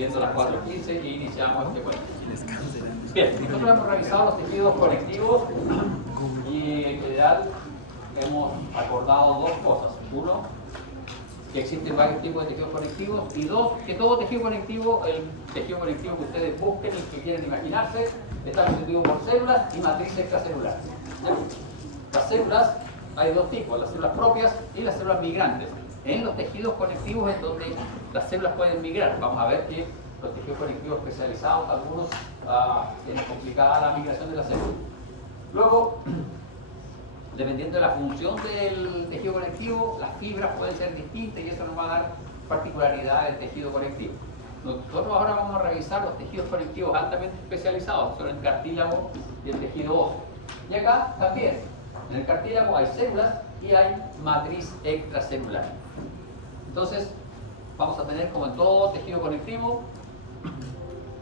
viendo las 4:15 y iniciamos este cuento. Bien, nosotros hemos revisado los tejidos conectivos y en general hemos acordado dos cosas. Uno, que existen varios tipos de tejidos conectivos, y dos, que todo tejido conectivo, el tejido conectivo que ustedes busquen y que quieren imaginarse, está constituido por células y matriz extracelular. Las células, hay dos tipos, las células propias y las células migrantes. En los tejidos conectivos es donde las células pueden migrar. Vamos a ver que los tejidos conectivos especializados, algunos tienen complicada la migración de las células. Luego, dependiendo de la función del tejido conectivo, las fibras pueden ser distintas y eso nos va a dar particularidades del tejido conectivo. Nosotros ahora vamos a revisar los tejidos conectivos altamente especializados, son el cartílago y el tejido óseo. Y acá también, en el cartílago hay células y hay matriz extracelular. Entonces, vamos a tener, como en todo tejido conectivo,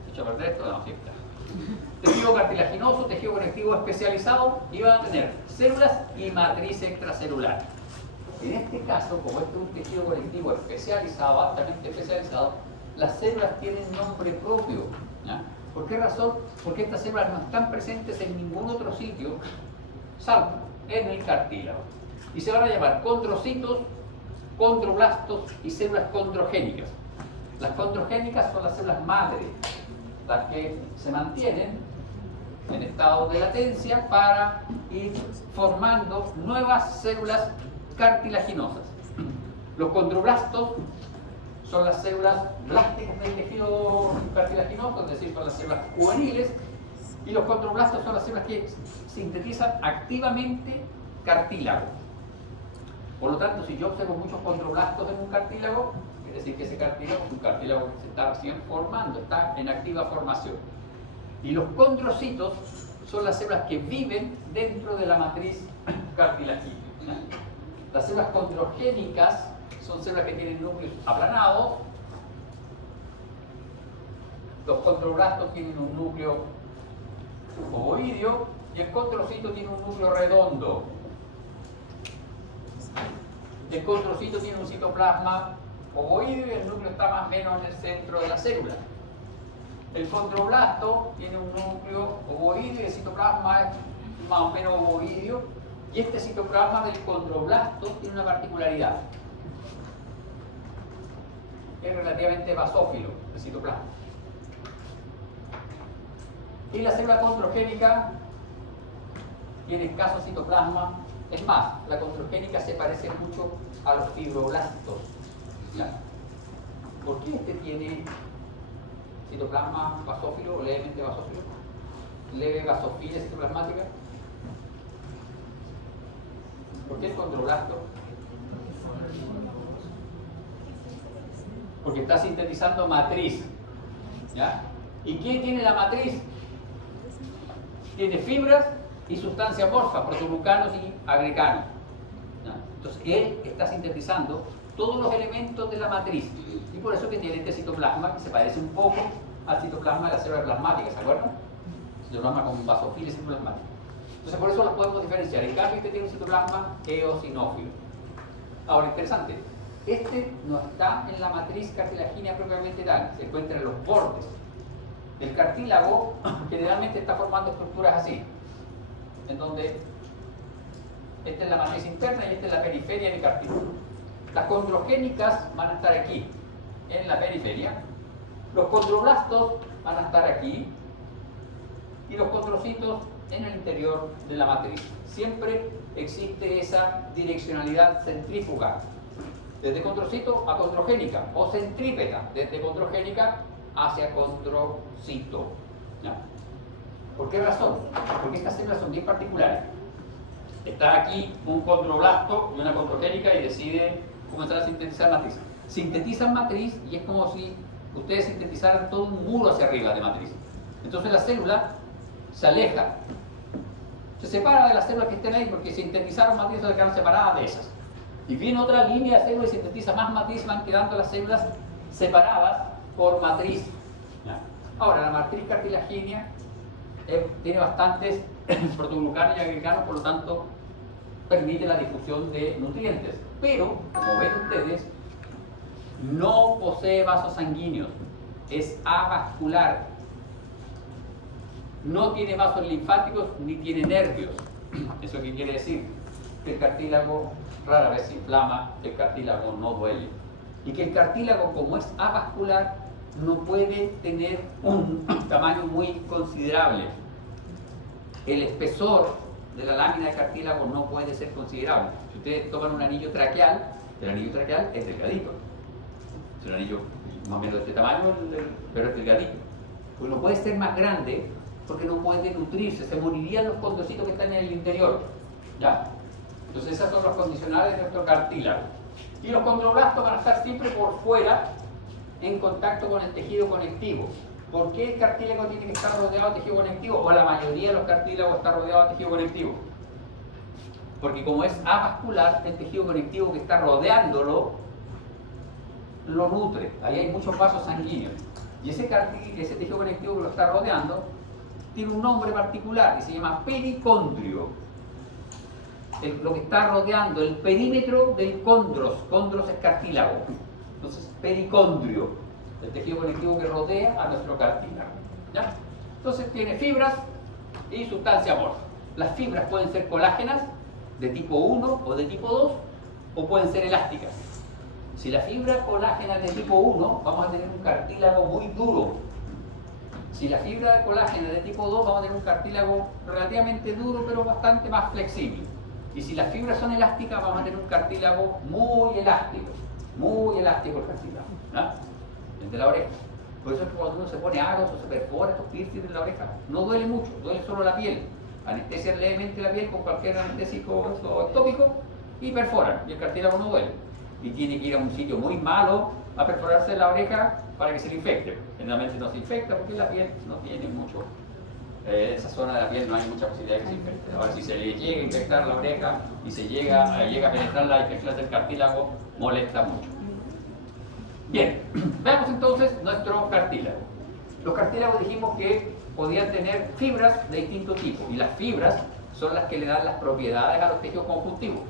¿he hecho perder esto? No, sí está. Tejido cartilaginoso, tejido conectivo especializado, y van a tener células y matriz extracelular. En este caso, como este es un tejido conectivo especializado, altamente especializado, las células tienen nombre propio. ¿Ya? ¿Por qué razón? Porque estas células no están presentes en ningún otro sitio, salvo en el cartílago. Y se van a llamar condrocitos, condroblastos y células condrogénicas. Las condrogénicas son las células madre, las que se mantienen en estado de latencia para ir formando nuevas células cartilaginosas. Los condroblastos son las células blásticas del tejido cartilaginoso, es decir, son las células juveniles, y los condroblastos son las células que sintetizan activamente cartílago. Por lo tanto, si yo observo muchos condroblastos en un cartílago, es decir, que ese cartílago es un cartílago que se está recién formando, está en activa formación. Y los condrocitos son las células que viven dentro de la matriz cartilagínea. Las células condrogénicas son células que tienen núcleos aplanados. Los condroblastos tienen un núcleo ovoideo y el condrocito tiene un núcleo redondo. El condrocito tiene un citoplasma ovoideo y el núcleo está más o menos en el centro de la célula. El condroblasto tiene un núcleo ovoideo y el citoplasma es más o menos ovoideo, y este citoplasma del condroblasto tiene una particularidad. Es relativamente basófilo el citoplasma. Y la célula condrogénica tiene escaso citoplasma. Es más, la condrogénica se parece mucho a los fibroblastos. ¿Ya? ¿Por qué este tiene citoplasma basófilo o levemente basófilo? Leve basofilia citoplasmática. ¿Por qué el condroblasto? Porque está sintetizando matriz. ¿Ya? ¿Y quién tiene la matriz? Tiene fibras y sustancia amorfa, protoglucanos y agreganos. ¿Ya? Entonces él está sintetizando todos los elementos de la matriz, y por eso que tiene este citoplasma que se parece un poco al citoplasma de la célula plasmática, ¿se acuerdan? Citoplasma con basofilia citoplasmática. Entonces por eso las podemos diferenciar. En cambio este tiene un citoplasma eosinófilo. Ahora, interesante, este no está en la matriz cartilagínea propiamente tal, se encuentra en los bordes. El cartílago generalmente está formando estructuras así, en donde esta es la matriz interna y esta es la periferia del cartílago. Las condrogénicas van a estar aquí, en la periferia. Los condroblastos van a estar aquí. Y los condrocitos en el interior de la matriz. Siempre existe esa direccionalidad centrífuga. Desde condrocito a condrogénica. O centrípeta. Desde condrogénica hacia condrocito. ¿Ya? ¿Por qué razón? Porque estas células son bien particulares. Está aquí un condroblasto y una condrogénica y decide comenzar a sintetizar matriz. Sintetizan matriz y es como si ustedes sintetizaran todo un muro hacia arriba de matriz. Entonces la célula se aleja, se separa de las células que estén ahí porque sintetizaron matriz, se quedaron separadas de esas. Y viene otra línea de células y sintetiza más matriz, van quedando las células separadas por matriz. ¿Ya? Ahora, la matriz cartilagínea tiene bastantes protoglucanos y agreganos, por lo tanto permite la difusión de nutrientes, pero como ven ustedes no posee vasos sanguíneos. es avascular. No tiene vasos linfáticos ni tiene nervios. ¿Eso qué quiere decir? Que el cartílago rara vez se inflama, el cartílago no duele. Y que el cartílago, como es avascular, no puede tener un tamaño muy considerable. El espesor de la lámina de cartílago no puede ser considerable. Si ustedes toman un anillo traqueal, el anillo traqueal es delgadito. Es un anillo más o menos de este tamaño, pero es delgadito. Pues no puede ser más grande porque no puede nutrirse, se morirían los condrocitos que están en el interior. ¿Ya? Entonces esas son los condicionales de nuestro cartílago. Y los condroblastos van a estar siempre por fuera en contacto con el tejido conectivo. ¿Por qué el cartílago tiene que estar rodeado de tejido conectivo? O la mayoría de los cartílagos está rodeado de tejido conectivo. Porque como es avascular, el tejido conectivo que está rodeándolo lo nutre. Ahí hay muchos vasos sanguíneos. Y ese tejido conectivo que lo está rodeando tiene un nombre particular y se llama pericondrio. Lo que está rodeando el perímetro del condros. Condros es cartílago. Entonces, pericondrio, el tejido conectivo que rodea a nuestro cartílago. ¿Ya? Entonces tiene fibras y sustancia amorfa. Las fibras pueden ser colágenas de tipo 1 o de tipo 2 o pueden ser elásticas. Si la fibra colágena es de tipo 1, vamos a tener un cartílago muy duro. Si la fibra colágena es de tipo 2, vamos a tener un cartílago relativamente duro pero bastante más flexible. Y si las fibras son elásticas, vamos a tener un cartílago muy elástico el cartílago, ¿no? El de la oreja. Por eso es que cuando uno se pone aros o se perfora estos piercings en la oreja, no duele mucho, duele solo la piel. Anestesian levemente la piel con cualquier anestésico tópico y perforan, y el cartílago no duele. Y tiene que ir a un sitio muy malo a perforarse la oreja para que se le infecte. Generalmente no se infecta porque la piel no tiene mucho. Esa zona de la piel no hay mucha posibilidad de que se infecte. Ahora, si se le llega a infectar la oreja y se llega a penetrar la infección del cartílago, molesta mucho. Bien, veamos entonces nuestro cartílago. Los cartílagos dijimos que podían tener fibras de distinto tipo y las fibras son las que le dan las propiedades a los tejidos conjuntivos.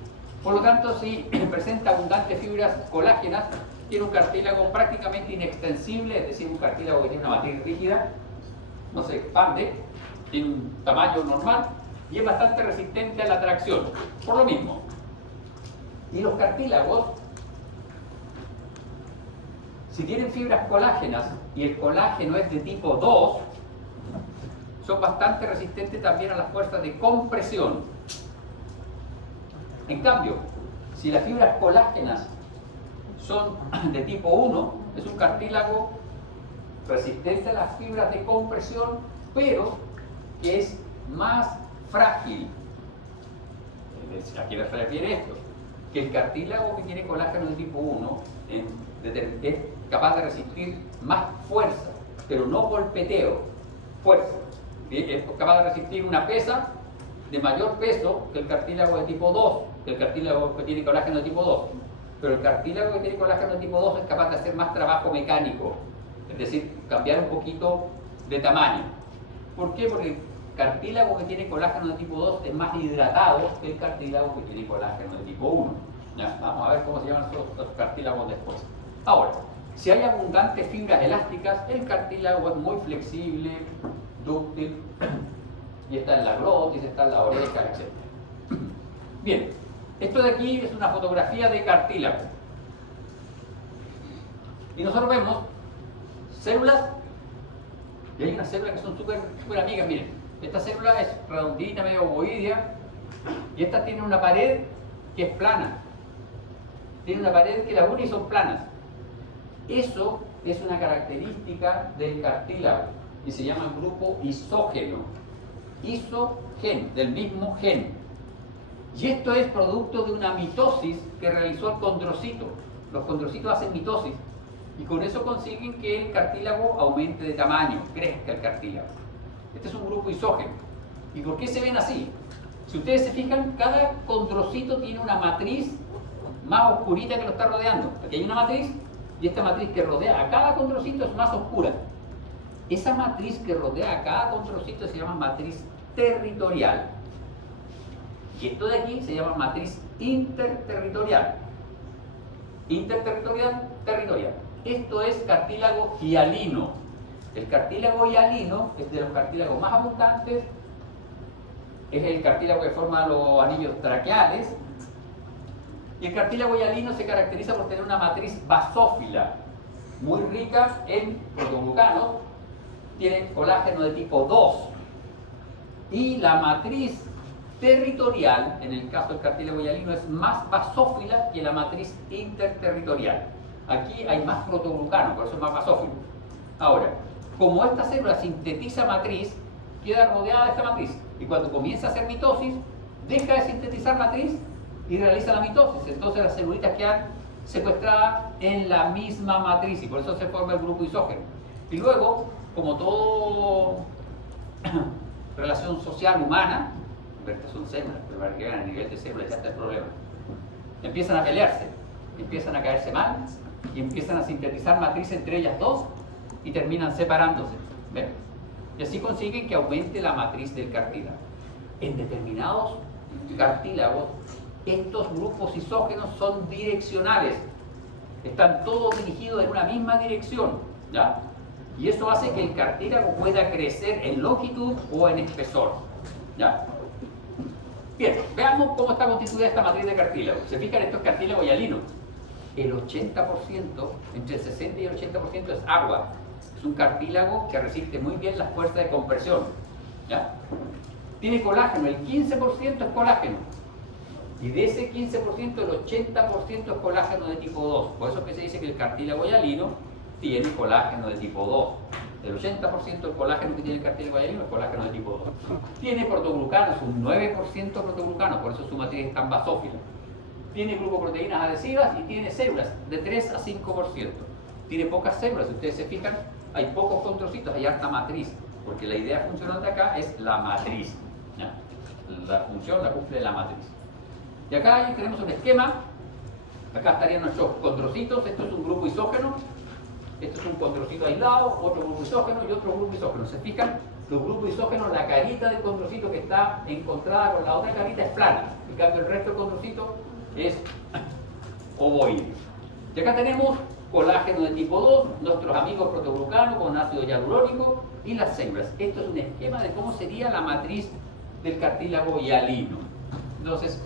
Por lo tanto, si presenta abundantes fibras colágenas, tiene un cartílago prácticamente inextensible, es decir, un cartílago que tiene una matriz rígida, no se expande, tiene un tamaño normal y es bastante resistente a la tracción, por lo mismo. Y los cartílagos, si tienen fibras colágenas y el colágeno es de tipo 2, son bastante resistentes también a las fuerzas de compresión. En cambio, si las fibras colágenas son de tipo 1, es un cartílago resistente a las fibras de compresión, pero que es más frágil. ¿A qué me refiere esto? Que el cartílago que tiene colágeno de tipo 1 es capaz de resistir más fuerza, pero no golpeteo, fuerza. Es capaz de resistir una pesa de mayor peso que el cartílago de tipo 2, que el cartílago que tiene colágeno de tipo 2. Pero el cartílago que tiene colágeno de tipo 2 es capaz de hacer más trabajo mecánico, es decir, cambiar un poquito de tamaño. ¿Por qué? Porque el cartílago que tiene colágeno de tipo 2 es más hidratado que el cartílago que tiene colágeno de tipo 1. ¿Ya? Vamos a ver cómo se llaman los cartílagos después. Ahora, si hay abundantes fibras elásticas, el cartílago es muy flexible, dúctil, y está en la glotis, está en la oreja, etc. Bien, esto de aquí es una fotografía de cartílago. Y nosotros vemos células, y hay unas células que son súper amigas. Miren, esta célula es redondita, medio ovoidea, y esta tiene una pared que es plana. Tiene una pared que las une y son planas. Eso es una característica del cartílago y se llama grupo isógeno. Isogen, del mismo gen. Y esto es producto de una mitosis que realizó el condrocito. Los condrocitos hacen mitosis y con eso consiguen que el cartílago aumente de tamaño, crezca el cartílago. Este es un grupo isógeno. ¿Y por qué se ven así? Si ustedes se fijan, cada condrocito tiene una matriz más oscurita que lo está rodeando. Aquí hay una matriz y esta matriz que rodea a cada condrocito es más oscura. Esa matriz que rodea a cada condrocito se llama matriz territorial. Y esto de aquí se llama matriz interterritorial. Interterritorial, territorial. Esto es cartílago hialino. El cartílago hialino es de los cartílagos más abundantes, es el cartílago que forma los anillos traqueales. Y el cartílago hialino se caracteriza por tener una matriz basófila, muy rica en protoglucanos, tiene colágeno de tipo 2. Y la matriz territorial, en el caso del cartílago hialino, es más basófila que la matriz interterritorial. Aquí hay más protoglucano, por eso es más basófilo. Ahora, como esta célula sintetiza matriz, queda rodeada de esta matriz. Y cuando comienza a hacer mitosis, deja de sintetizar matriz y realiza la mitosis. Entonces las celulitas quedan secuestradas en la misma matriz y por eso se forma el grupo isógeno. Y luego, como todo relación social humana, estas son células, pero para que vean a nivel de células ya está el problema. Empiezan a pelearse, empiezan a caerse mal y empiezan a sintetizar matriz entre ellas dos y terminan separándose. ¿Ven? Y así consiguen que aumente la matriz del cartílago. En determinados cartílagos, estos grupos isógenos son direccionales. Están todos dirigidos en una misma dirección, ¿ya? Y eso hace que el cartílago pueda crecer en longitud o en espesor, ¿ya? Bien, veamos cómo está constituida esta matriz de cartílago. Se fijan, esto es cartílago hialino. El 80%, entre el 60 y el 80% es agua. Es un cartílago que resiste muy bien las fuerzas de compresión, ¿ya? Tiene colágeno, el 15% es colágeno. Y de ese 15%, el 80% es colágeno de tipo 2. Por eso que se dice que el cartílago hialino tiene colágeno de tipo 2. El 80% del colágeno que tiene el cartílago hialino es colágeno de tipo 2. Tiene protoglucanos, un 9% protoglucano, por eso su matriz es tan basófila. Tiene glucoproteínas adhesivas y tiene células de 3 a 5%. Tiene pocas células, si ustedes se fijan, hay pocos condrocitos, hay harta matriz, porque la idea funcional de acá es la matriz, ¿ya? La función la cumple la matriz. Y acá tenemos un esquema. Acá estarían nuestros condrocitos. Esto es un grupo isógeno. Esto es un condrocito aislado, otro grupo isógeno y otro grupo isógeno. ¿Se fijan? Los grupos isógenos, la carita del condrocito que está encontrada con la otra carita es plana. En cambio, el resto del condrocito es ovoide. Y acá tenemos colágeno de tipo 2, nuestros amigos protoglucanos con ácido hialurónico y las células. Esto es un esquema de cómo sería la matriz del cartílago hialino. Entonces,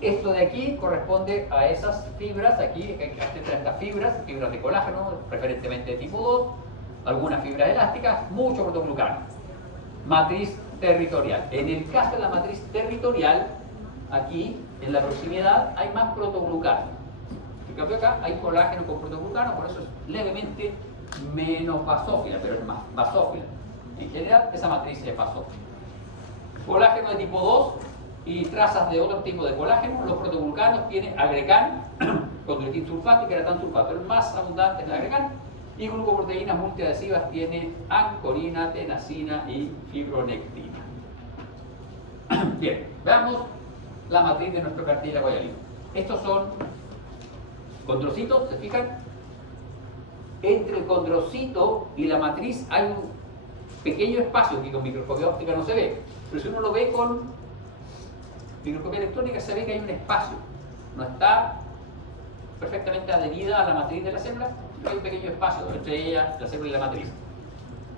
esto de aquí corresponde a esas fibras, aquí estas fibras de colágeno, preferentemente de tipo 2, algunas fibras elásticas, mucho protoglucano. Matriz territorial. En el caso de la matriz territorial, aquí en la proximidad hay más protoglucano. En cambio acá hay colágeno con protoglucano, por eso es levemente menos basófila, pero es más basófila. En general, esa matriz es basófila. Colágeno de tipo 2 y trazas de otro tipo de colágeno. Los protoglucanos tienen agrecan, condroitin sulfato y queratán sulfato. El más abundante es el agrecan. Y glucoproteínas multiadhesivas tiene ancorina, tenasina y fibronectina. Bien, veamos la matriz de nuestro cartílago hialino. Estos son condrocitos, ¿se fijan? Entre el condrocito y la matriz hay un pequeño espacio que con microscopía óptica no se ve, pero si uno lo ve con microscopía electrónica se ve que hay un espacio, no está perfectamente adherida a la matriz de la célula, pero hay un pequeño espacio entre ella, la célula y la matriz.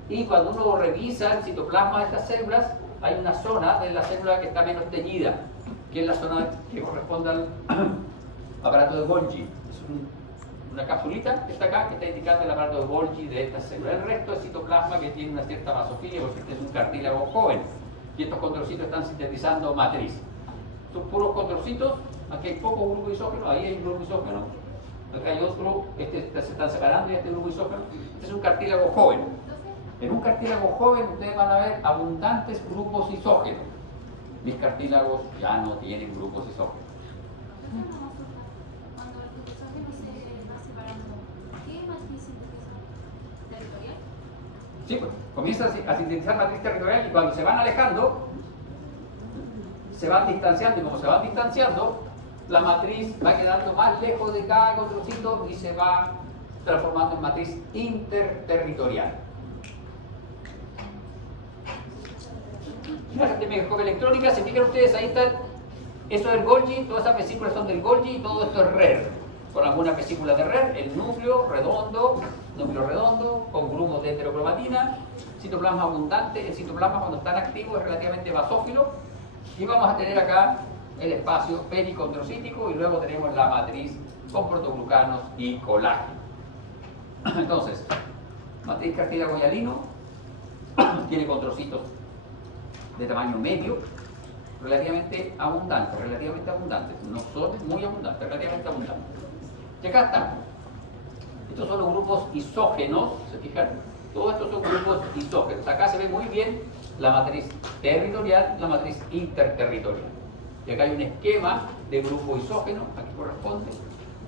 Y cuando uno revisa el citoplasma de estas células, hay una zona de la célula que está menos teñida, que es la zona que corresponde al aparato de Golgi. Es una capsulita que está acá, que está indicando el aparato de Golgi de esta célula. El resto es citoplasma que tiene una cierta basofilia, porque este es un cartílago joven. Y estos condrocitos están sintetizando matriz. Son puros condrocitos. Aquí hay poco grupo isógeno, ahí hay un grupo isógeno. Acá hay otro, se están separando y este grupo isógeno. Este es un cartílago joven. En un cartílago joven ustedes van a ver abundantes grupos isógenos. Mis cartílagos ya no tienen grupos isógenos. Cuando el isógeno se va separando, ¿qué matriz sintetiza? ¿Territorial? Sí, pues comienza a sintetizar matriz territorial y cuando se van alejando, se van distanciando y como se van distanciando, la matriz va quedando más lejos de cada condrocito y se va transformando en matriz interterritorial. De microscopía electrónica, se fijan ustedes, ahí está, esto es el Golgi, todas esas vesículas son del Golgi y todo esto es red. con alguna vesícula de red, el núcleo redondo, con grumos de heterocromatina, citoplasma abundante. El citoplasma cuando está en activo es relativamente basófilo, y vamos a tener acá el espacio pericondrocítico y luego tenemos la matriz con protoglucanos y colágeno. Entonces, matriz cartílago hialino tiene condrocitos de tamaño medio, relativamente abundantes, no son muy abundantes, relativamente abundantes. Y acá están. Estos son los grupos isógenos, ¿se fijan? Todos estos son grupos isógenos. Acá se ve muy bien la matriz territorial, la matriz interterritorial. Y acá hay un esquema de grupo isógeno, aquí corresponde.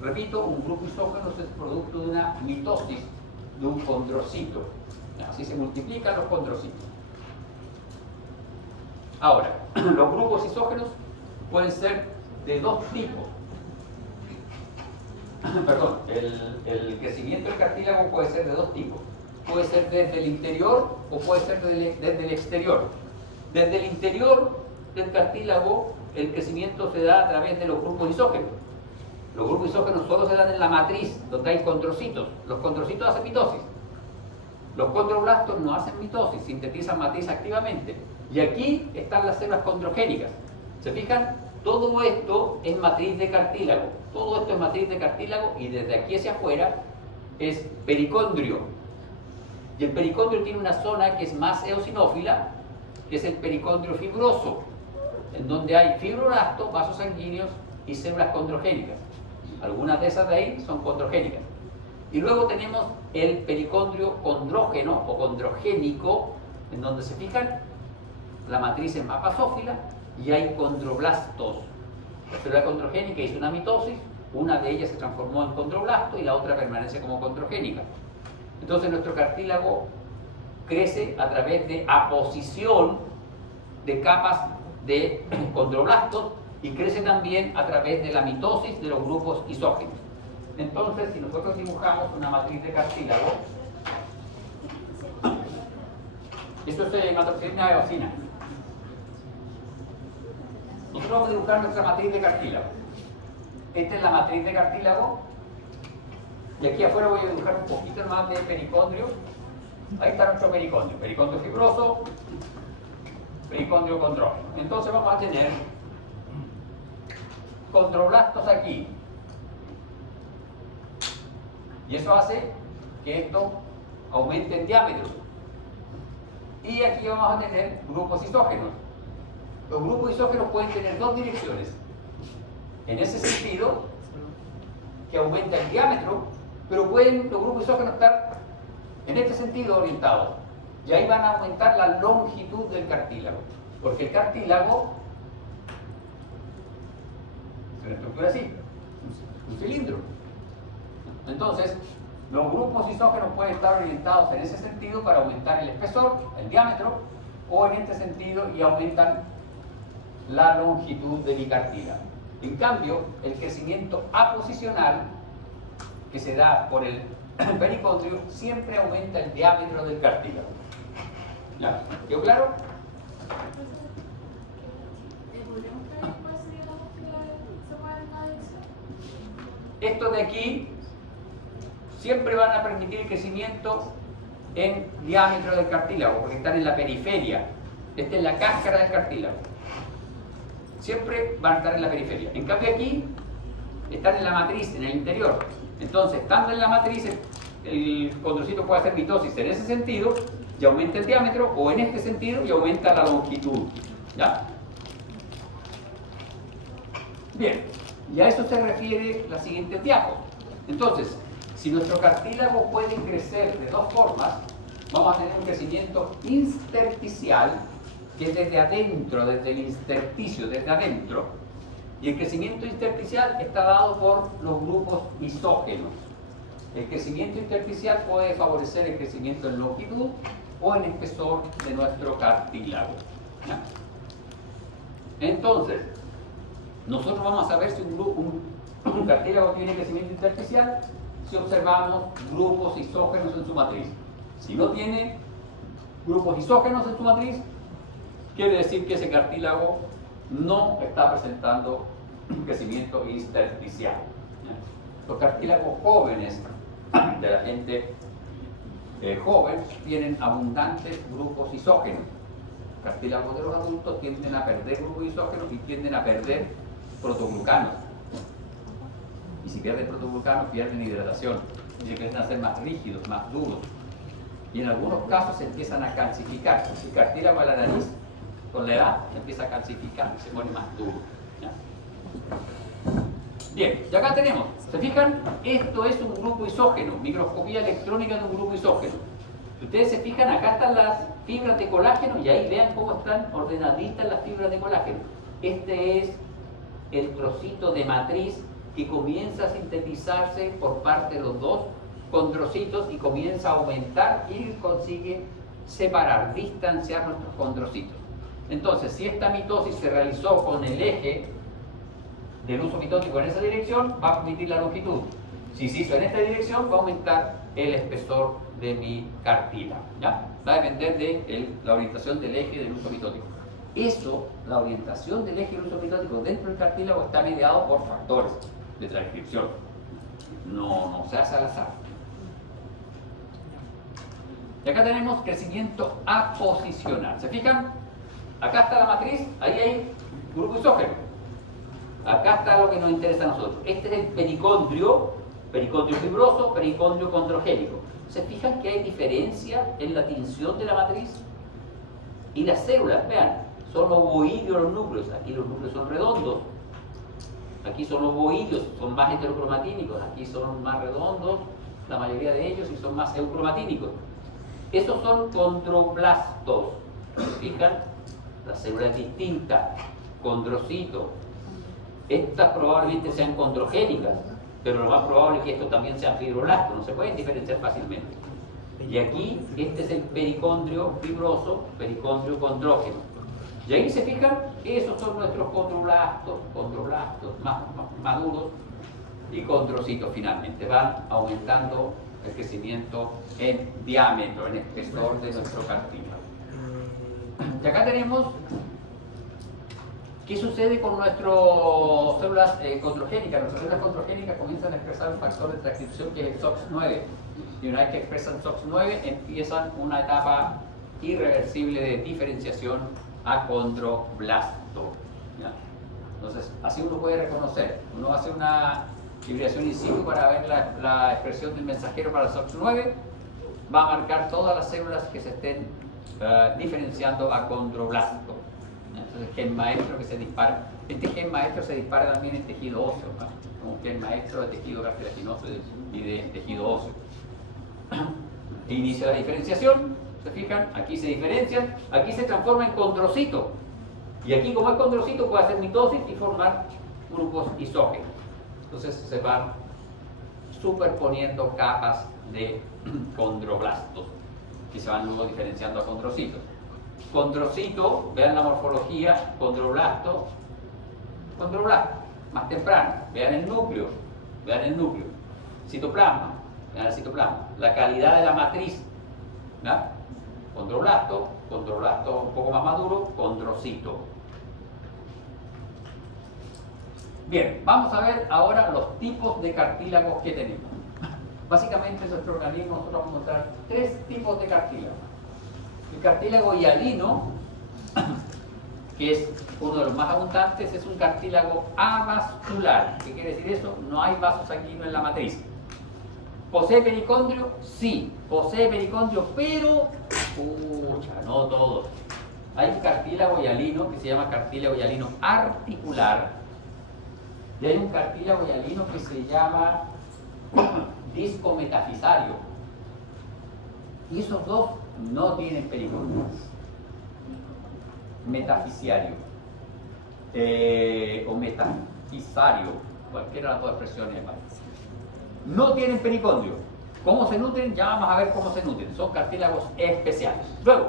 Repito, un grupo isógeno es producto de una mitosis de un condrocito. Así se multiplican los condrocitos. Ahora, los grupos isógenos pueden ser de dos tipos. Perdón, el crecimiento del cartílago puede ser de dos tipos. Puede ser desde el interior o puede ser desde el exterior. Desde el interior del cartílago, el crecimiento se da a través de los grupos isógenos. Los grupos isógenos solo se dan en la matriz, donde hay condrocitos. Los condrocitos hacen mitosis. Los condroblastos no hacen mitosis, sintetizan matriz activamente. Y aquí están las células condrogénicas. ¿Se fijan? Todo esto es matriz de cartílago. Todo esto es matriz de cartílago y desde aquí hacia afuera es pericondrio. Y el pericondrio tiene una zona que es más eosinófila, que es el pericondrio fibroso, en donde hay fibroblastos, vasos sanguíneos y células condrogénicas. Algunas de esas de ahí son condrogénicas. Y luego tenemos el pericondrio condrógeno o condrogénico, en donde se fijan, la matriz es más basófila y hay condroblastos. La célula condrogénica hizo una mitosis, una de ellas se transformó en condroblasto y la otra permanece como condrogénica. Entonces nuestro cartílago crece a través de aposición de capas de condroblastos y crece también a través de la mitosis de los grupos isógenos. Entonces, si nosotros dibujamos una matriz de cartílago, esto es hematoxilina eosina. Nosotros vamos a dibujar nuestra matriz de cartílago. Esta es la matriz de cartílago. Y aquí afuera voy a dibujar un poquito más de pericondrio. Ahí está nuestro pericondrio. Pericondrio fibroso, pericondrio condrógeno. Entonces vamos a tener condroblastos aquí. Y eso hace que esto aumente en diámetro. Y aquí vamos a tener grupos isógenos. Los grupos isógenos pueden tener dos direcciones. En ese sentido, que aumenta el diámetro, pero pueden los grupos isógenos estar en este sentido orientados. Y ahí van a aumentar la longitud del cartílago. Porque el cartílago es una estructura así, un cilindro. Entonces, los grupos isógenos pueden estar orientados en ese sentido para aumentar el espesor, el diámetro, o en este sentido y aumentan la longitud de mi cartílago. En cambio, el crecimiento aposicional que se da por el pericondrio siempre aumenta el diámetro del cartílago. ¿Ya? ¿Quedó claro? Estos de aquí siempre van a permitir el crecimiento en diámetro del cartílago, porque están en la periferia. Esta es la cáscara del cartílago. Siempre van a estar en la periferia. En cambio aquí están en la matriz, en el interior. Entonces, estando en la matriz, el condrocito puede hacer mitosis en ese sentido y aumenta el diámetro, o en este sentido y aumenta la longitud. ¿Ya? Bien, y a eso se refiere la siguiente diapo. Entonces, si nuestro cartílago puede crecer de dos formas, vamos a tener un crecimiento intersticial, que es desde adentro, desde el intersticio, desde adentro. Y el crecimiento intersticial está dado por los grupos isógenos. El crecimiento intersticial puede favorecer el crecimiento en longitud o en espesor de nuestro cartílago. ¿Ya? Entonces, nosotros vamos a saber si un cartílago tiene crecimiento intersticial si observamos grupos isógenos en su matriz. Si no tiene grupos isógenos en su matriz, quiere decir que ese cartílago no está presentando un crecimiento intersticial. Los cartílagos jóvenes de la gente joven tienen abundantes grupos isógenos. Los cartílagos de los adultos tienden a perder grupos isógenos y tienden a perder protoglucanos. Y si pierden protoglucanos, pierden hidratación. Y se empiezan a ser más rígidos, más duros. Y en algunos casos se empiezan a calcificar. El cartílago de la nariz, con la edad, empieza a calcificar y se pone más duro. ¿Ya? Bien, y acá tenemos, ¿se fijan? Esto es un grupo isógeno, microscopía electrónica de un grupo isógeno. Si ustedes se fijan, acá están las fibras de colágeno y ahí vean cómo están ordenaditas las fibras de colágeno. Este es el trocito de matriz que comienza a sintetizarse por parte de los dos condrocitos y comienza a aumentar y consigue separar, distanciar nuestros condrocitos. Entonces, si esta mitosis se realizó con el eje del uso mitótico en esa dirección, va a permitir la longitud. Si se hizo en esta dirección, va a aumentar el espesor de mi cartílago. ¿Ya? Va a depender de la orientación del eje del uso mitótico. Eso, la orientación del eje del uso mitótico dentro del cartílago está mediado por factores de transcripción. No se hace al azar. Y acá tenemos crecimiento aposicional. ¿Se fijan? Acá está la matriz, ahí hay grupo isógeno. Acá está lo que nos interesa a nosotros. Este es el pericondrio fibroso, pericondrio condrogénico. ¿Se fijan que hay diferencia en la tinción de la matriz? Y las células, vean, son ovoideos los núcleos. Aquí los núcleos son redondos. Aquí son ovoideos, son más heterocromatínicos. Aquí son más redondos, la mayoría de ellos, y son más eucromatínicos. Esos son condroblastos. ¿Se fijan? Las células distintas, condrocito. Estas probablemente sean condrogénicas, pero lo más probable es que estos también sean fibroblastos, no se pueden diferenciar fácilmente. Y aquí, este es el pericondrio fibroso, pericondrio condrógeno. Y ahí se fijan, esos son nuestros condroblastos más maduros y condrocitos finalmente. Van aumentando el crecimiento en diámetro, en espesor de nuestro cartílago. Y acá tenemos qué sucede con nuestras células condrogénicas. Nuestras células condrogénicas comienzan a expresar un factor de transcripción que es el SOX9. Y una vez que expresan SOX9, empiezan una etapa irreversible de diferenciación a condroblasto. ¿Ya? Entonces, así uno puede reconocer. Uno hace una hibridación in situ para ver la expresión del mensajero para el SOX9. Va a marcar todas las células que se estén diferenciando a condroblasto. Entonces, el gen maestro que se dispara. Este gen maestro se dispara también en tejido óseo, ¿no? Como gen maestro de tejido cartilaginoso y de tejido óseo. Inicia la diferenciación, ¿se fijan? Aquí se diferencian, aquí se transforma en condrocito. Y aquí, como es condrocito, puede hacer mitosis y formar grupos isógenos. Entonces se van superponiendo capas de condroblastos que se van luego diferenciando a condrocitos. Condrocito, vean la morfología, condroblasto, más temprano, vean el núcleo, citoplasma, vean el citoplasma, la calidad de la matriz, ¿verdad? Condroblasto un poco más maduro, condrocito. Bien, vamos a ver ahora los tipos de cartílagos que tenemos. Básicamente en nuestro organismo nosotros vamos a encontrar 3 tipos de cartílagos. El cartílago hialino, que es uno de los más abundantes, es un cartílago avascular. ¿Qué quiere decir eso? No hay vaso sanguíneo en la matriz. ¿Posee pericondrio? Sí, posee pericondrio, pero no todos. Hay un cartílago hialino que se llama cartílago hialino articular y hay un cartílago hialino que se llama disco metafisario. Y esos dos no tienen pericondrio. Metafisiario o metafisario, cualquiera de las dos expresiones vale. No tienen pericondrio. ¿Cómo se nutren? Ya vamos a ver cómo se nutren. Son cartílagos especiales. Luego,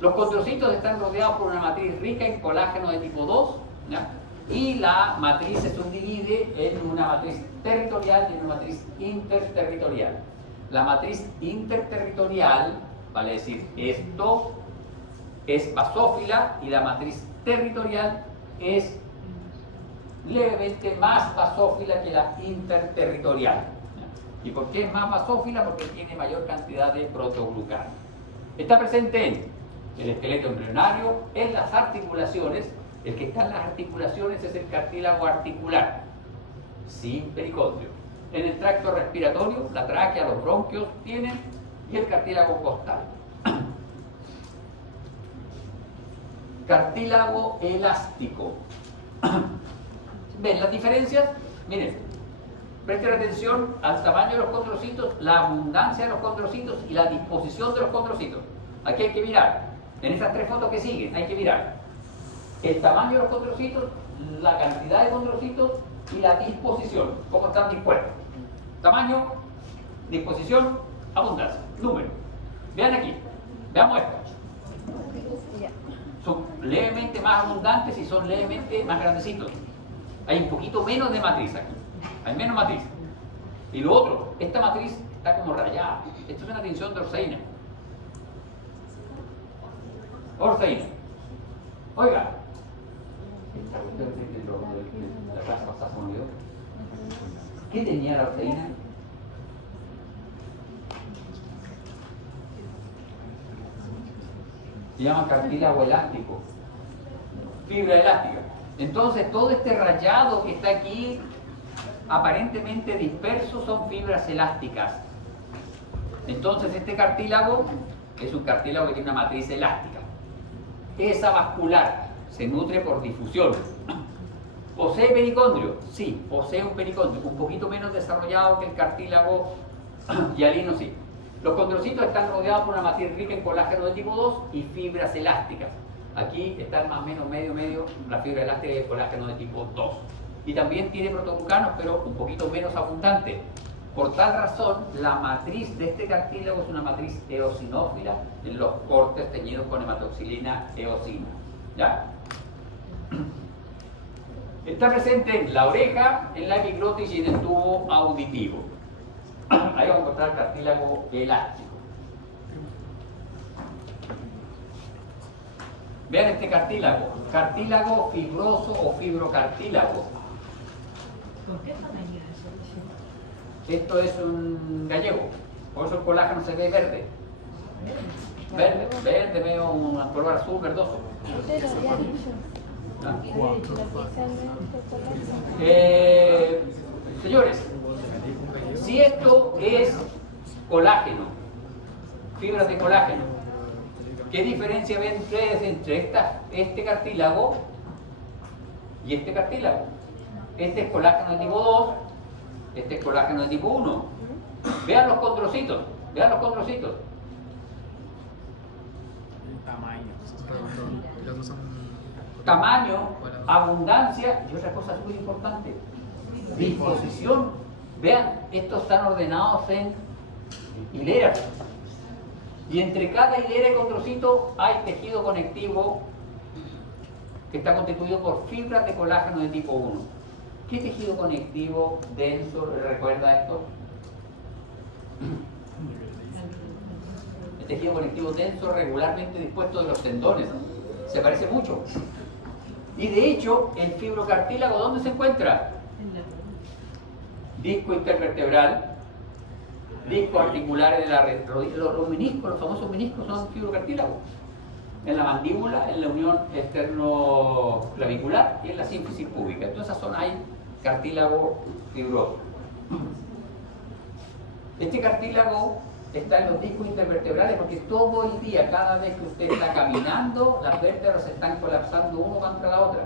los condrocitos están rodeados por una matriz rica en colágeno de tipo 2, ¿ya? Y la matriz se subdivide en una matriz territorial y una matriz interterritorial. La matriz interterritorial, vale decir, esto es basófila y la matriz territorial es levemente más basófila que la interterritorial. ¿Y por qué es más basófila? Porque tiene mayor cantidad de protoglucano. Está presente en el esqueleto embrionario, en las articulaciones. El que está en las articulaciones es el cartílago articular, sin pericondrio. En el tracto respiratorio, la tráquea, los bronquios tienen, y el cartílago costal. Cartílago elástico. ¿Ven las diferencias? Miren, presten atención al tamaño de los condrocitos, la abundancia de los condrocitos y la disposición de los condrocitos. Aquí hay que mirar, en estas tres fotos que siguen, hay que mirar el tamaño de los condrocitos, la cantidad de condrocitos y la disposición, cómo están dispuestos. Tamaño, disposición, abundancia, número. Vean aquí, veamos esto. Son levemente más abundantes y son levemente más grandecitos. Hay un poquito menos de matriz aquí, hay menos matriz. Y lo otro, esta matriz está como rayada. Esto es una tinción de orseína. Orseína. Oiga, la clase pasada se me olvidó. ¿Qué tenía la orseína? Se llama cartílago elástico, fibra elástica. Entonces todo este rayado que está aquí, aparentemente disperso, son fibras elásticas. Entonces este cartílago es un cartílago que tiene una matriz elástica. Es avascular, se nutre por difusión. ¿Posee pericondrio? Sí, posee un pericondrio, un poquito menos desarrollado que el cartílago hialino, sí. Los condrocitos están rodeados por una matriz rica en colágeno de tipo 2 y fibras elásticas. Aquí están más o menos medio la fibra elástica y el colágeno de tipo 2. Y también tiene protoglucanos, pero un poquito menos abundante. Por tal razón, la matriz de este cartílago es una matriz eosinófila en los cortes teñidos con hematoxilina eosina. ¿Ya? Está presente en la oreja, en la epiglotis y en el tubo auditivo. Ahí vamos a encontrar el cartílago elástico. Vean este cartílago fibroso o fibrocartílago. ¿Con qué tamaño es eso? Esto es un gallego, por eso el colágeno se ve verde. Verde, veo un color azul verdoso. Pero ya dicho. ¿Ah? Lo Señores, si esto es colágeno, fibras de colágeno, ¿qué diferencia ven ustedes entre este cartílago y este cartílago? Este es colágeno de tipo 2, este es colágeno de tipo 1. Vean los condrocitos, vean los condrocitos. Tamaño, abundancia y otra cosa súper importante, disposición. Vean, estos están ordenados en hileras. Y entre cada hilera y condrocito hay tejido conectivo que está constituido por fibras de colágeno de tipo 1. ¿Qué tejido conectivo denso recuerda esto? El tejido conectivo denso regularmente dispuesto de los tendones. Se parece mucho. Y de hecho, el fibrocartílago, ¿dónde se encuentra? Disco intervertebral, discos articulares de la rodilla. Los meniscos, los famosos meniscos son fibrocartílagos. En la mandíbula, en la unión externo-clavicular y en la sínfisis púbica. En todas esas zonas hay cartílago fibroso. Este cartílago está en los discos intervertebrales porque todo el día, cada vez que usted está caminando, las vértebras se están colapsando uno contra la otra.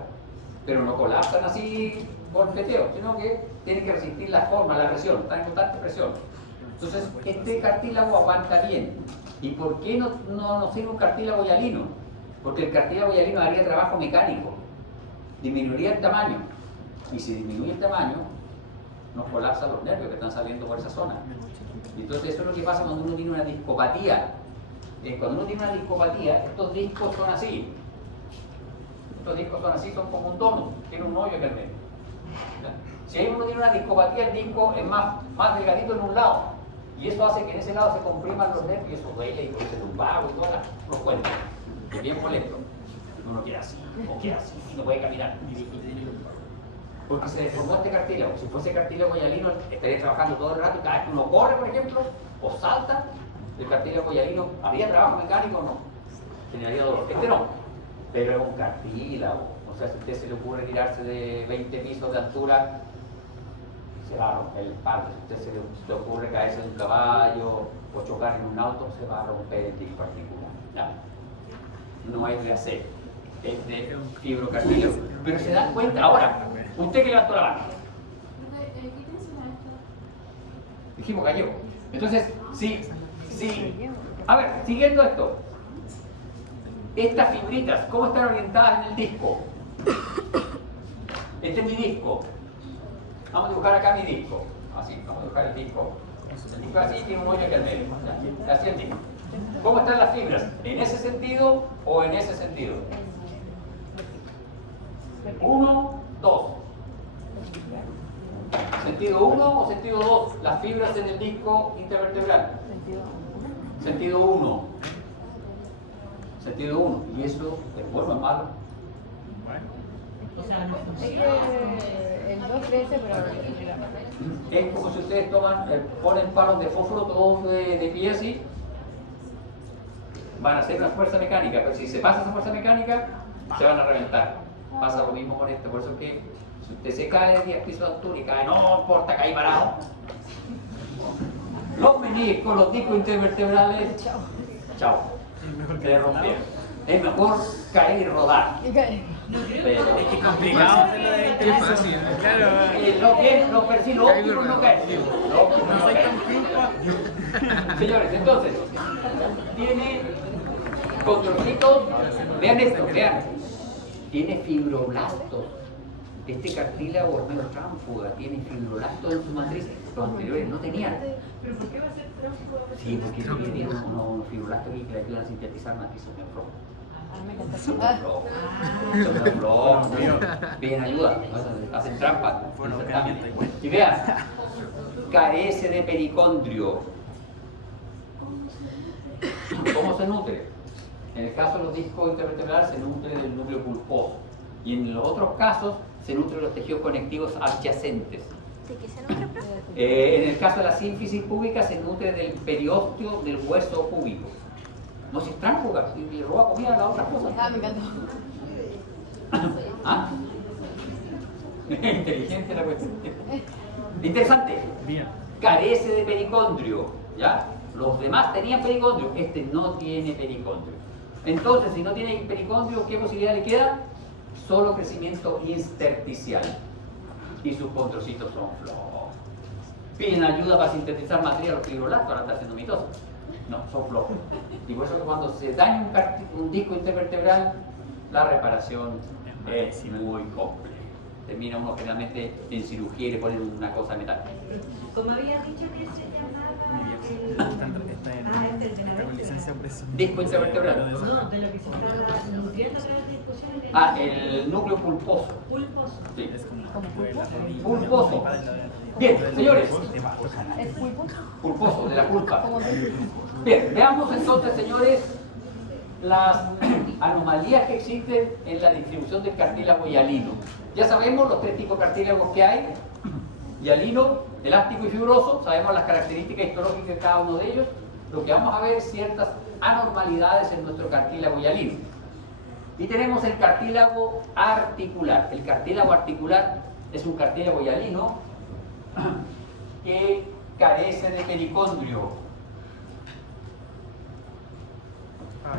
Pero no colapsan así por peteo, sino que tienen que resistir la forma, la presión, están en constante presión. Entonces, este cartílago aguanta bien. ¿Y por qué no sirve un cartílago hialino? Porque el cartílago hialino haría trabajo mecánico, disminuiría el tamaño. Y si disminuye el tamaño, nos colapsan los nervios que están saliendo por esa zona. Y entonces eso es lo que pasa cuando uno tiene una discopatía. Cuando uno tiene una discopatía, estos discos son así. Estos discos son así, son como un donut, tiene un hoyo en el medio. Si uno tiene una discopatía, el disco es más delgadito en un lado. Y eso hace que en ese lado se compriman los nervios y eso duele y produce lumbago y todas los cuentos. Es bien molesto. Uno queda así, o queda así, y no puede caminar. porque se deformó este cartílago. Si fuese cartílago hialino, estaría trabajando todo el rato y cada vez que uno corre, por ejemplo, o salta, el cartílago hialino, ¿habría trabajo mecánico o no? Generaría dolor. Este no, pero es un cartílago. O sea, si a usted se le ocurre tirarse de 20 pisos de altura, se va a romper el espalda. Si a usted se le ocurre caerse de un caballo o chocar en un auto, se va a romper el disco articular. ¿Ya? No es de acero, es de fibrocartílago. Pero se dan cuenta, ahora, usted que levantó la mano. ¿Qué tensión a esto? Dijimos gallego. Entonces, sí. A ver, siguiendo esto. Estas fibritas, ¿cómo están orientadas en el disco? Este es mi disco. Vamos a dibujar acá mi disco. Así, vamos a dibujar el disco. El disco así tiene un hoyo aquí al medio. Así el disco. ¿Cómo están las fibras? ¿En ese sentido o en ese sentido? 1, 2. ¿Sentido 1 o sentido 2? Las fibras en el disco intervertebral. Sentido 1. Sentido 1. ¿Y eso es bueno o es malo? O sea, no Es funciona. que el 2 crece, pero Es como si ustedes ponen palos de fósforo todos de pie así, van a hacer una fuerza mecánica, pero si se pasa esa fuerza mecánica, se van a reventar. Pasa lo mismo con esto, por eso es que si usted se cae de 10 pisos de altura y cae, no importa, cae parado. Los meniscos, los discos intervertebrales, chao, se rompieron. Es mejor caer y rodar. Pero Es que complicado hacerlo de 20 pisos. Claro. lo óptimo no cae. Lo óptimo no cae. Señores, entonces, tiene condrocitos, vean esto, vean. Tiene fibroblastos. Este cartílago es medio tránfuga, tiene fibroblastos en su matriz. Los anteriores no tenían. ¿Pero por qué va a ser trófico? Sí, porque tiene unos fibroblastos aquí que le ayudan a sintetizar matrices neurón. me encanta. Son flojos, piden ayuda, hacen trampa. Y vean, carece de pericondrio. ¿Cómo se nutre? En el caso de los discos intervertebrales se nutre del núcleo pulposo y en los otros casos se nutre de los tejidos conectivos adyacentes. ¿De qué se nutre, profe? En el caso de la sínfisis púbica se nutre del periósteo del hueso púbico. No se tránfuga, si le roba comida a las otras cosas. Me encantó. ¿Ah? Inteligente la cuestión. Interesante. Bien. Carece de pericondrio, ¿ya? Los demás tenían pericondrio, este no tiene pericondrio. Entonces, si no tiene pericondrio, ¿qué posibilidad le queda? Solo crecimiento intersticial. Y sus condrocitos son flojos. Piden ayuda para sintetizar materia los fibroblastos, ahora está haciendo mitosis. No, son flojos. Y por eso que cuando se daña un disco intervertebral, la reparación es muy compleja. Termina uno generalmente en cirugía y le ponen una cosa de metal. Como había dicho que se llamaba Está con licencia por eso. Disco intervertebral. no, de lo que se estaba nutriendo en las discusiones de El núcleo pulposo. pulpos. Sí. Es como Pulposo. Bien, señores. ¿Es pulpo? Pulposo, de la pulpa. Como Bien, veamos entonces, señores, las anomalías que existen en la distribución del cartílago hialino. Ya sabemos los tres tipos de cartílagos que hay: hialino, elástico y fibroso. Sabemos las características histológicas de cada uno de ellos. Lo que vamos a ver es ciertas anormalidades en nuestro cartílago hialino. Y tenemos el cartílago articular. El cartílago articular es un cartílago hialino que carece de pericondrio.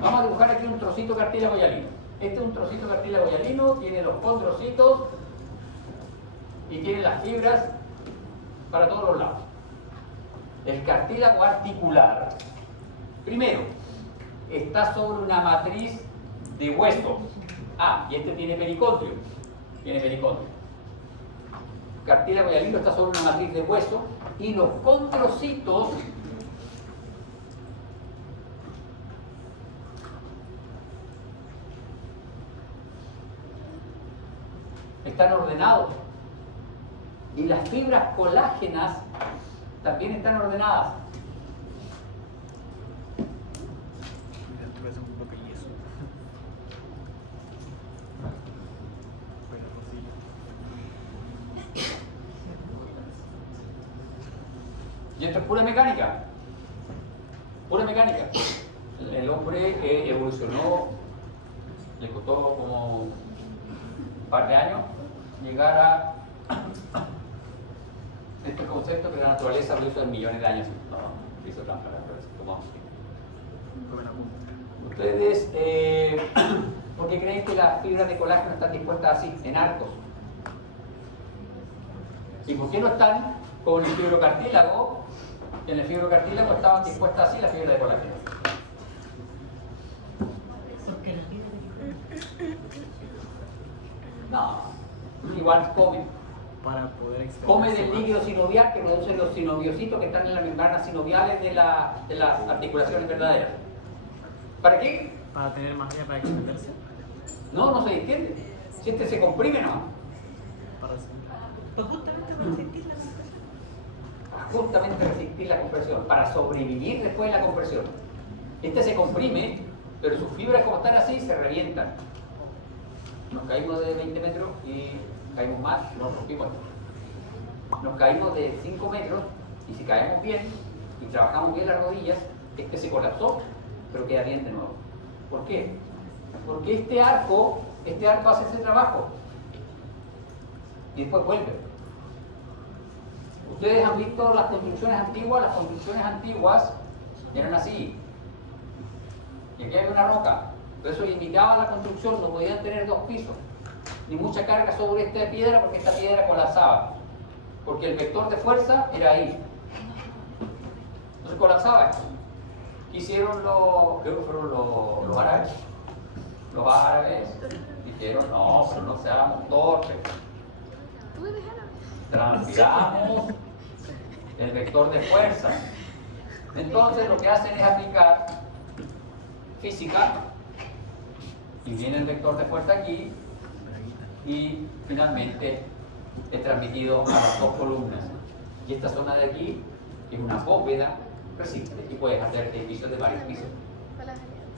Vamos a dibujar aquí un trocito de cartílago hialino. Este es un trocito de cartílago hialino, tiene los condrocitos y tiene las fibras para todos los lados. El cartílago articular, primero, está sobre una matriz de hueso. Y este tiene pericondrio. Tiene pericondrio. Cartílago hialino está sobre una matriz de hueso y los condrocitos están ordenados y las fibras colágenas también están ordenadas. Esto es pura mecánica. Pura mecánica. El hombre evolucionó, le costó como un par de años llegar a este concepto que la naturaleza lo hizo en millones de años. No, hizo trampa la naturaleza, como así. Ustedes, ¿por qué creen que las fibras de colágeno están dispuestas así, en arcos? ¿Y por qué no están con el fibrocartílago? En el fibrocartílago estaban dispuestas así las fibras de colágeno. Porque la vida No, igual come. Para poder extender. Come del líquido sinovial que producen los sinoviocitos que están en las membranas sinoviales de las articulaciones verdaderas. ¿Para qué? Para tener más vida para extenderse. No, no se distiende. Si este se comprime nomás. Para pues justamente para sentir la sensación. Justamente resistir la compresión, para sobrevivir después de la compresión. Este se comprime, pero sus fibras como están así se revientan. Nos caímos de 20 metros y caímos más, nos rompimos. Nos caímos de 5 metros y si caemos bien y trabajamos bien las rodillas, este se colapsó, pero queda bien de nuevo. ¿Por qué? Porque este arco hace ese trabajo y después vuelve. Ustedes han visto las construcciones antiguas eran así. Y aquí hay una roca. Pero eso indicaba la construcción, no podían tener 2 pisos. Ni mucha carga sobre esta piedra porque esta piedra colapsaba. Porque el vector de fuerza era ahí. Entonces colapsaba esto. ¿Qué hicieron creo que fueron los árabes? Los árabes dijeron, no, pero no seamos torpes. Transfiramos el vector de fuerza. Entonces lo que hacen es aplicar física y viene el vector de fuerza aquí y finalmente es transmitido a las 2 columnas. Y esta zona de aquí es una bóveda, resiste y puedes hacer edificios de varios pisos.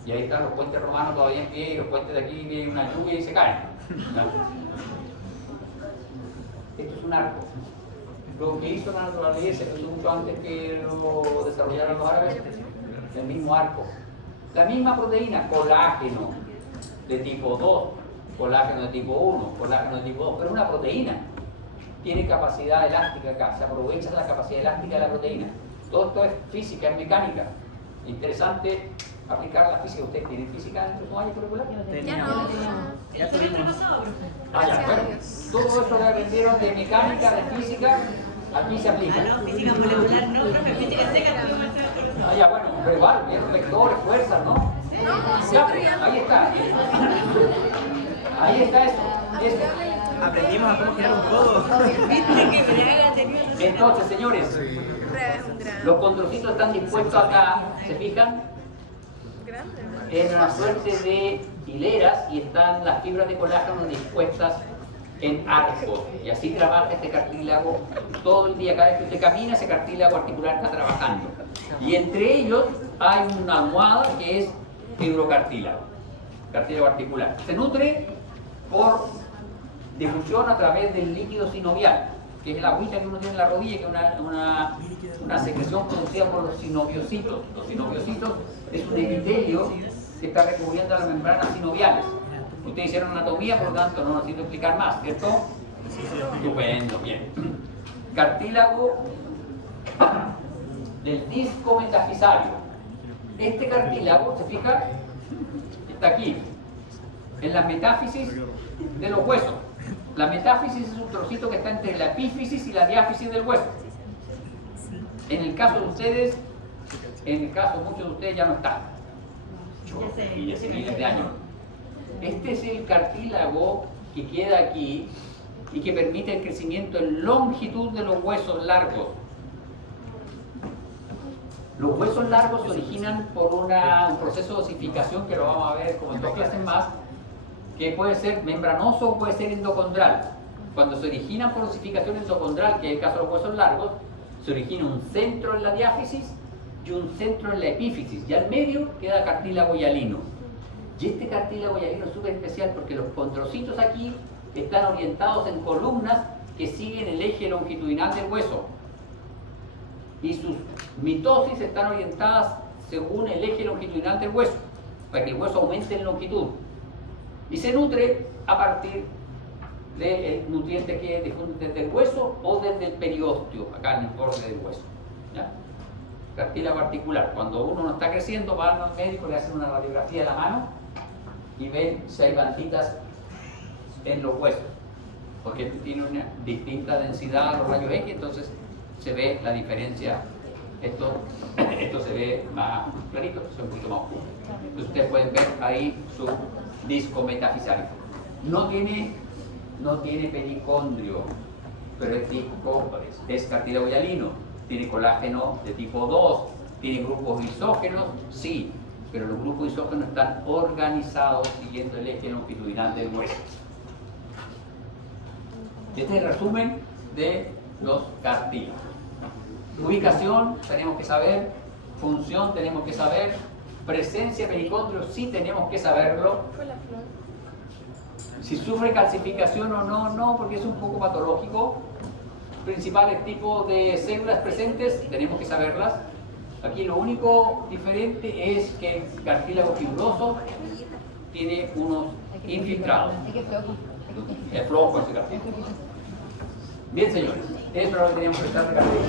Y ahí están los puentes romanos todavía en pie y los puentes de aquí viene una lluvia y se caen. Esto es un arco. Lo que hizo la naturaleza, que hizo mucho antes que lo desarrollaron los árabes, el mismo arco. La misma proteína, colágeno de tipo 2, colágeno de tipo 1, colágeno de tipo 2, pero una proteína tiene capacidad elástica acá, se aprovecha la capacidad elástica de la proteína. Todo esto es física, es mecánica. Interesante aplicar la física. ¿Ustedes tienen física dentro de su año curricular? Ya no. Ya tenemos. Ya, bueno, todo eso que aprendieron de mecánica, de física, aquí se aplica. Ah, no, física molecular no, profe, física seca podemos hacer. Ya, bueno, pero igual, vieron vectores, fuerzas, ¿no? Ya, ahí está. Ahí está eso. Aprendimos a cómo girar un codo. Viste que Braga tenía. Entonces, señores, los condrocitos están dispuestos acá, ¿se fijan? En una suerte de hileras y están las fibras de colágeno dispuestas en arcos. Y así trabaja este cartílago todo el día. Cada vez que usted camina, ese cartílago articular está trabajando. Y entre ellos hay una almohada que es fibrocartílago, cartílago articular. Se nutre por difusión a través del líquido sinovial, que es la agüita que uno tiene en la rodilla, que es una secreción producida por los sinoviocitos. Los sinoviocitos es un epitelio que está recubriendo las membranas sinoviales. Ustedes hicieron anatomía, por lo tanto no necesito explicar más, ¿cierto? Estupendo, bien. Cartílago del disco metafisario. Este cartílago, ¿se fija? Está aquí, en la metáfisis de los huesos. La metáfisis es un trocito que está entre la epífisis y la diáfisis del hueso. En el caso de ustedes, en el caso de muchos de ustedes ya no está. Y hace miles de años. Este es el cartílago que queda aquí y que permite el crecimiento en longitud de los huesos largos. Los huesos largos se originan por un proceso de osificación que lo vamos a ver como en 2 clases más, que puede ser membranoso o puede ser endocondral. Cuando se originan por osificación endocondral, que es el caso de los huesos largos, se origina un centro en la diáfisis y un centro en la epífisis, y al medio queda cartílago hialino. Y este cartílago hialino es súper especial porque los condrocitos aquí están orientados en columnas que siguen el eje longitudinal del hueso. y sus mitosis están orientadas según el eje longitudinal del hueso, para que el hueso aumente en longitud. Y se nutre a partir del nutriente que difunde desde el hueso o desde el periósteo, acá en el borde del hueso. ¿Ya? Cartílago articular. Cuando uno no está creciendo, van al médico, le hacen una radiografía de la mano y ven si hay banditas en los huesos, porque tiene una distinta densidad a los rayos X, entonces se ve la diferencia. Esto se ve más clarito, esto es un poquito más oscuro. Entonces ustedes pueden ver ahí su disco metafisálico. No tiene pericondrio, pero es cartílago hialino. Tiene colágeno de tipo 2, tiene grupos isógenos, sí, pero los grupos isógenos están organizados siguiendo el eje longitudinal del hueso. Este es el resumen de los cartílagos. Ubicación tenemos que saber, función tenemos que saber, presencia de pericondrio sí tenemos que saberlo. Si sufre calcificación o no, no, porque es un poco patológico. Principales tipos de células presentes, tenemos que saberlas. Aquí lo único diferente es que el cartílago fibroso tiene unos infiltrados. Es flojo ese cartílago. Bien, señores, eso es lo que teníamos que estar recalcando.